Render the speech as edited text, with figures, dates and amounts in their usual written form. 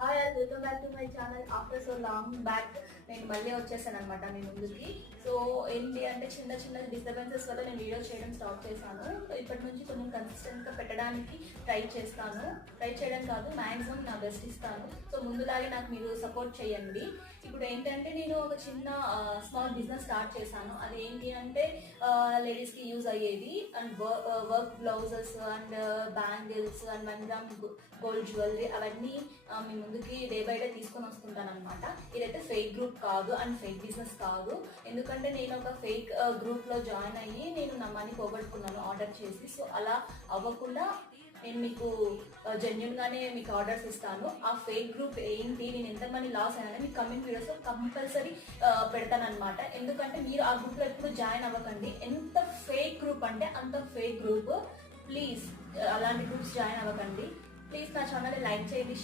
Hi all welcome back to my channel. After so long back నేను మళ్ళీ వచ్చేసాను అనమాట మీ ముందుకి. సో ఏంటి అంటే చిన్న చిన్న డిస్టర్బెన్సెస్ వల్ల నేను వీడియో చేయడం స్టాప్ చేశాను. ఇప్పటి నుంచి కొంచెం కన్సిస్టెంట్గా పెట్టడానికి ట్రై చేయడం కాదు, మ్యాక్సిమం నా బెస్ట్ ఇస్తాను. సో ముందులాగే నాకు మీరు సపోర్ట్ చేయండి. ఇప్పుడు ఏంటంటే నేను ఒక చిన్న స్మాల్ బిజినెస్ స్టార్ట్ చేశాను. అది ఏంటి అంటే లేడీస్కి యూజ్ అయ్యేది and work blouses and bangles and 1 gram gold jewellery అవన్నీ మీ ముందుకి డే బై డే తీసుకొని వస్తుంటాను అనమాట. ఇదైతే ఫేక్ గ్రూప్ కాదు అండ్ ఫేక్ బిజినెస్ కాదు. ఎందుకంటే నేను ఒక ఫేక్ గ్రూప్లో జాయిన్ అయ్యి నేను నా మనీ పోగొట్టుకున్నాను ఆర్డర్ చేసి. సో అలా అవ్వకుండా నేను మీకు జెన్యున్గానే మీకు ఆర్డర్స్ ఇస్తాను. ఆ ఫేక్ గ్రూప్ ఏంటి, నేను ఎంత మనీ లాస్ అయినా మీకు కమింగ్ వీడియోస్లో కంపల్సరీ పెడతాను అనమాట. ఎందుకంటే మీరు ఆ గ్రూప్లో ఎప్పుడు జాయిన్ అవ్వకండి. ఎంత ఫేక్ గ్రూప్ అంటే అంత ఫేక్ గ్రూప్. ప్లీజ్ అలాంటి గ్రూప్స్ జాయిన్ అవ్వకండి. ప్లీజ్ నా ఛానల్ని లైక్ చేయండి.